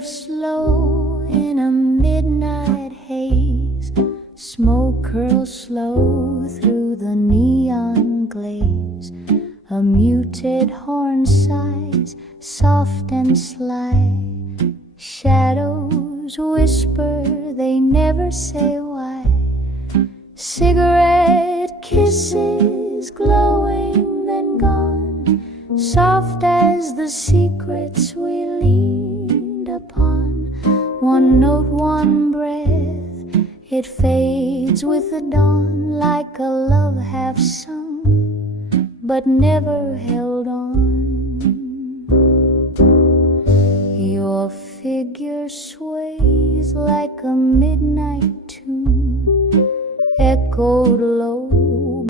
drifts low in a midnight haze. Smoke curls slow through the neon glaze. A muted horn sighs, soft and sly. Shadows whisper, they never say why. Cigarette kisses glowing, then gone. Soft as the secrets we leaned upon. One note, one breath, it fades with the dawn. Like a love half sung, but never held on. Your figure sways like a midnight tune, echoed low